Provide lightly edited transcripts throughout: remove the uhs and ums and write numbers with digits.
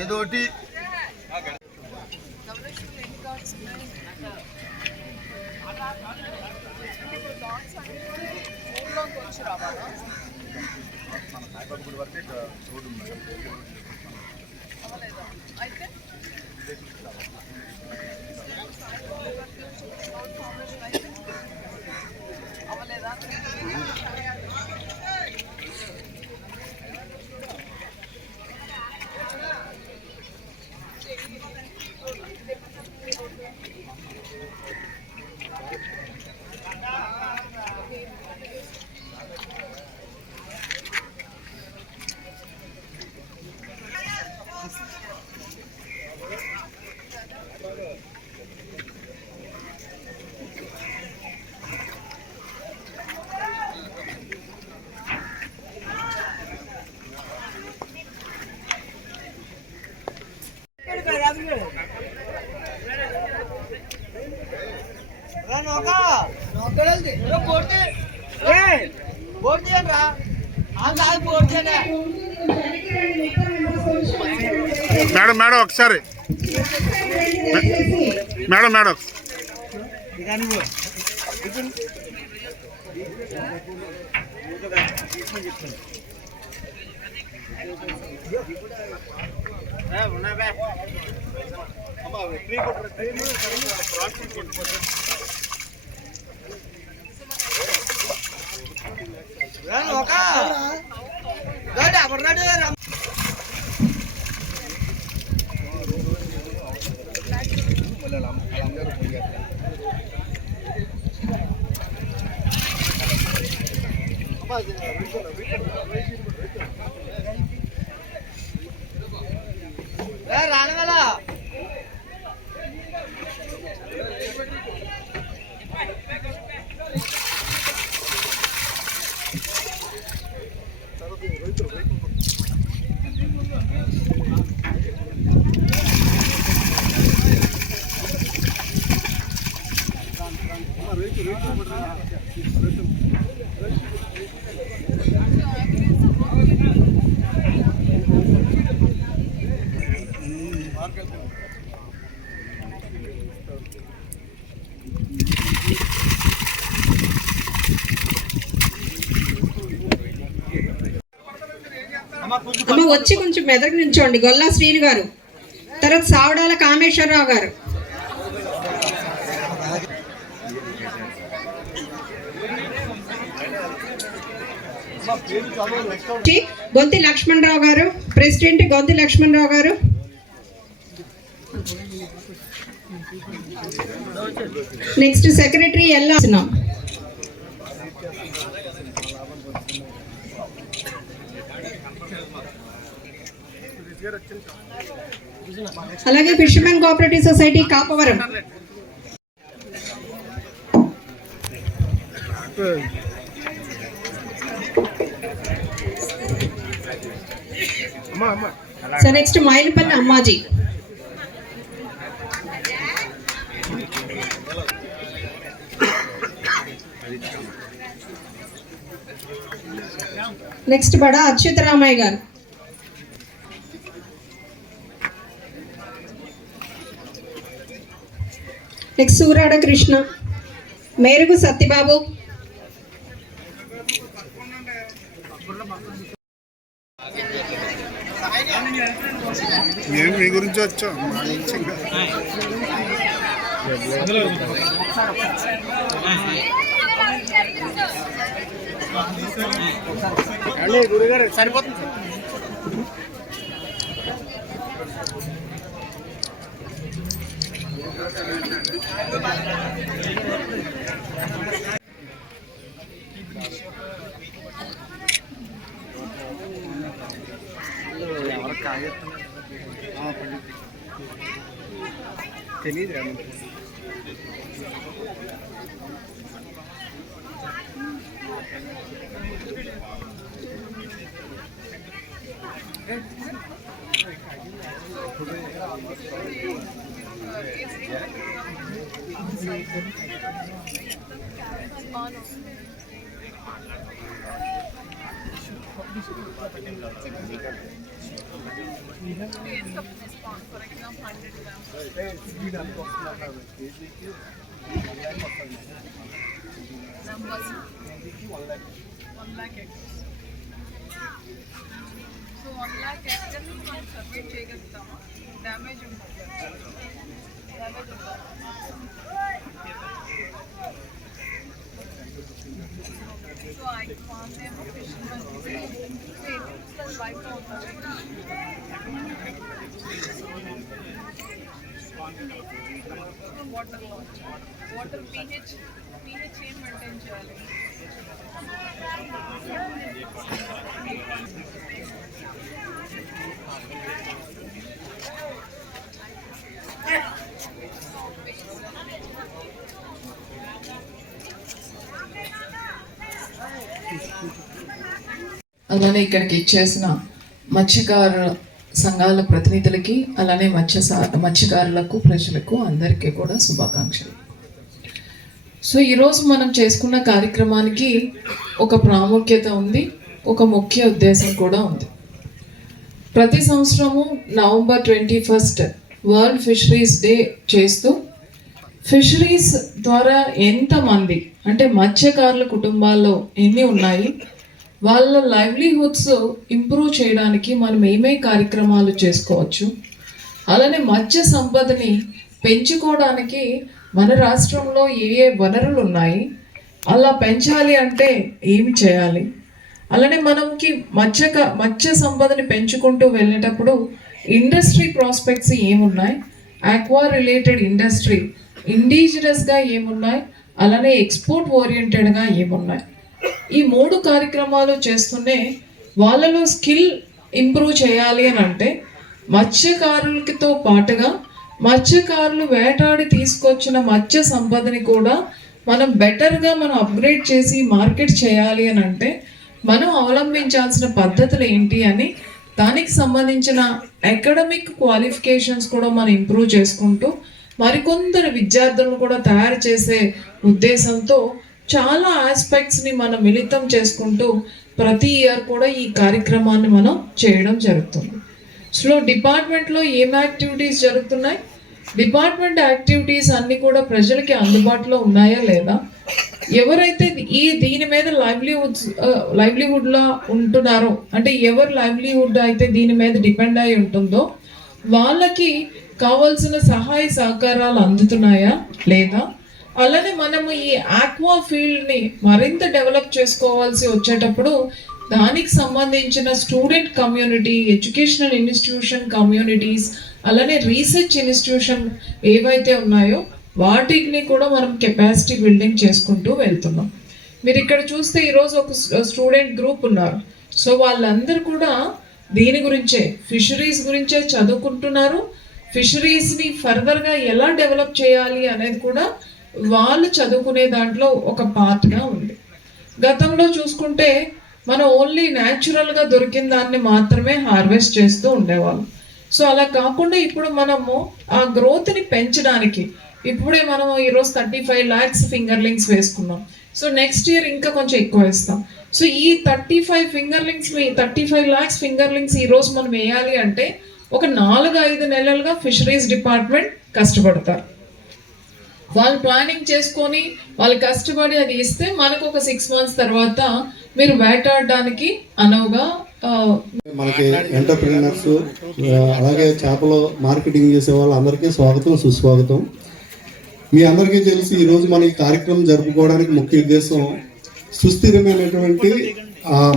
ఏదోటి అయితే madam madam ఒకసారి మేడం మేడం అమ్మ వచ్చి కొంచెం మెదక్ నుంచోండి. గొల్లా శ్రీను గారు, తర్వాత సావడాల కామేశ్వరరావు గారు, గొంతి లక్ష్మణరావు గారు, ప్రెసిడెంట్ గొంతి లక్ష్మణరావు గారు, నెక్స్ట్ సెక్రటరీ ఎల్లా, అలాగే fishermen cooperative society Kapavaram, so next Mailupalli Ammaji, next Bada Achyutaramayya గారు, నెక్స్ట్ సూరాడ కృష్ణ, మేరుగు సత్యబాబు, మేము మీ గురించి వచ్చాం, మా గురించి ఇంకా. గురుగారు సరిపోతుంది సార్. తెలియదు. For example, 100 grams. Numbers. 1 lakh acres. So 1 lakh acres మనం సర్వే చేయగలుగుతామా? డ్యామేజ్ ఉంటుంది. డ్యామేజ్ ఉంటుంది. So I farm them fishermen. Life water launch water pH ఏం మెయింటైన్ చేయాలి? అలానే ఇక్కడికి ఇచ్చేసిన మత్స్యకార సంఘాల ప్రతినిధులకి, అలానే మత్స్యకారులకు, ప్రజలకు అందరికీ కూడా శుభాకాంక్షలు. సో ఈరోజు మనం చేసుకున్న కార్యక్రమానికి ఒక ప్రాముఖ్యత ఉంది, ఒక ముఖ్య ఉద్దేశం కూడా ఉంది. ప్రతి సంవత్సరము November 21 వరల్డ్ ఫిషరీస్ డే చేస్తూ ఫిషరీస్ ద్వారా ఎంతమంది అంటే మత్స్యకారుల కుటుంబాల్లో ఎన్ని ఉన్నాయి, వాళ్ళ లైవ్లీహుడ్స్ ఇంప్రూవ్ చేయడానికి మనం ఏమేమి కార్యక్రమాలు చేసుకోవచ్చు, అలానే మత్స్య సంపదని పెంచుకోవడానికి మన రాష్ట్రంలో ఏ ఏ వనరులు ఉన్నాయి, అలా పెంచాలి అంటే ఏమి చేయాలి, అలానే మనకి మత్స్య సంపదని పెంచుకుంటూ వెళ్ళేటప్పుడు ఇండస్ట్రీ ప్రాస్పెక్ట్స్ ఏమున్నాయి, ఆక్వా రిలేటెడ్ ఇండస్ట్రీ ఇండిజినస్గా ఏమున్నాయి, అలానే ఎక్స్పోర్ట్ ఓరియంటెడ్గా ఏమున్నాయి. ఈ 3 కార్యక్రమాలు చేస్తూనే వాళ్ళలో స్కిల్ ఇంప్రూవ్ చేయాలి అని అంటే మత్స్యకారులతో పాటుగా మత్స్యకారులు వేటాడి తీసుకొచ్చిన మత్స్య సంపదని కూడా మనం బెటర్గా అప్గ్రేడ్ చేసి మార్కెట్ చేయాలి అని అంటే మనం అవలంబించాల్సిన పద్ధతులు ఏంటి అని దానికి సంబంధించిన అకాడమిక్ క్వాలిఫికేషన్స్ కూడా మనం ఇంప్రూవ్ చేసుకుంటూ మరికొందరు విద్యార్థులను కూడా తయారు చేసే ఉద్దేశంతో చాలా ఆస్పెక్ట్స్ని మనం మిళితం చేసుకుంటూ ప్రతి ఇయర్ కూడా ఈ కార్యక్రమాన్ని మనం చేయడం జరుగుతుంది. సో డిపార్ట్మెంట్లో ఏం యాక్టివిటీస్ జరుగుతున్నాయి, డిపార్ట్మెంట్ యాక్టివిటీస్ అన్నీ కూడా ప్రజలకి అందుబాటులో ఉన్నాయా లేదా, ఎవరైతే దీని మీద లైవ్లీహుడ్లా ఉంటున్నారో అంటే ఎవరు లైవ్లీహుడ్ అయితే దీని మీద డిపెండ్ అయి ఉంటుందో వాళ్ళకి కావాల్సిన సహాయ సహకారాలు అందుతున్నాయా లేదా, అలానే మనము ఈ ఆక్వా ఫీల్డ్ని మరింత డెవలప్ చేసుకోవాల్సి వచ్చేటప్పుడు దానికి సంబంధించిన student community, educational institution communities, అలానే రీసెర్చ్ ఇన్స్టిట్యూషన్ ఏవైతే ఉన్నాయో వాటిని కూడా మనం కెపాసిటీ బిల్డింగ్ చేసుకుంటూ వెళ్తున్నాం. మీరు ఇక్కడ చూస్తే ఈరోజు ఒక స్టూడెంట్ గ్రూప్ ఉన్నారు. సో వాళ్ళందరూ కూడా దీని గురించే, ఫిషరీస్ గురించే చదువుకుంటున్నారు. ఫిషరీస్ని ఫర్దర్గా ఎలా డెవలప్ చేయాలి అనేది కూడా వాళ్ళు చదువుకునే దాంట్లో ఒక పార్ట్గా ఉంది. గతంలో చూసుకుంటే మనం ఓన్లీ న్యాచురల్గా దొరికిన దాన్ని మాత్రమే హార్వెస్ట్ చేస్తూ ఉండేవాళ్ళం. సో అలా కాకుండా ఇప్పుడు మనము ఆ గ్రోత్ని పెంచడానికి ఇప్పుడే మనం ఈరోజు 35 lakhs ఫింగర్లింగ్స్ వేసుకున్నాం. సో నెక్స్ట్ ఇయర్ ఇంకా కొంచెం ఎక్కువ వేస్తాం. సో ఈ 35 lakhs ఫింగర్లింగ్స్ ఈరోజు మనం వేయాలి అంటే ఒక 4-5 నెలలుగా ఫిషరీస్ డిపార్ట్మెంట్ కష్టపడతారు. వాళ్ళు ప్లానింగ్ చేసుకొని వాళ్ళు కష్టపడి అది ఇస్తే మనకు ఒక 6 months తర్వాత మీరు వేటాడడానికి అనువుగా మనకి ఎంటర్ప్రినర్స్ అలాగే చేపలు మార్కెటింగ్ చేసే వాళ్ళందరికీ స్వాగతం సుస్వాగతం. మీ అందరికీ తెలిసి ఈరోజు మన ఈ కార్యక్రమం జరుపుకోవడానికి ముఖ్య ఉద్దేశం సుస్థిరమైనటువంటి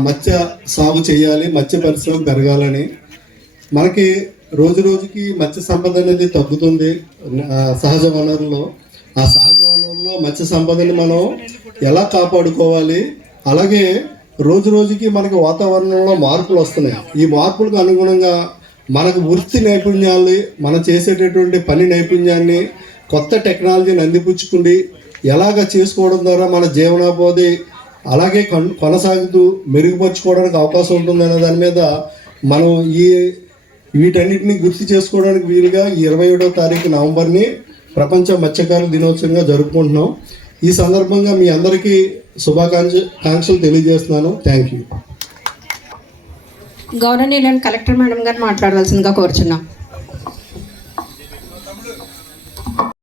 మత్స్య సాగు చేయాలి, మత్స్య పరిశ్రమ పెరగాలని. మనకి రోజు రోజుకి మత్స్య సంపద అనేది తగ్గుతుంది. సహజ వనరుల్లో ఆ సహజ వనరుల్లో మత్స్య సంపదని మనం ఎలా కాపాడుకోవాలి, అలాగే రోజు రోజుకి మనకు వాతావరణంలో మార్పులు వస్తున్నాయి. ఈ మార్పులకు అనుగుణంగా మనకు వృత్తి నైపుణ్యాలు, మనం చేసేటటువంటి పని నైపుణ్యాన్ని, కొత్త టెక్నాలజీని అందిపుచ్చుకుండి ఎలాగ చేసుకోవడం ద్వారా మన జీవనోపాధి అలాగే కొనసాగుతూ మెరుగుపరుచుకోవడానికి అవకాశం ఉంటుందనే దాని మీద మనం వీటన్నిటిని గుర్తు చేసుకోవడానికి వీలుగా 27వ తారీఖు నవంబర్ని ప్రపంచ మత్స్యకారుల దినోత్సవంగా జరుపుకుంటున్నాం. ఈ సందర్భంగా మీ అందరికీ శుభాకాంక్షలు తెలియజేస్తున్నాను. Thank you. గౌరవనీయులను కలెక్టర్ మేడం గారు మాట్లాడవలసిందిగా కోరుచున్నాం.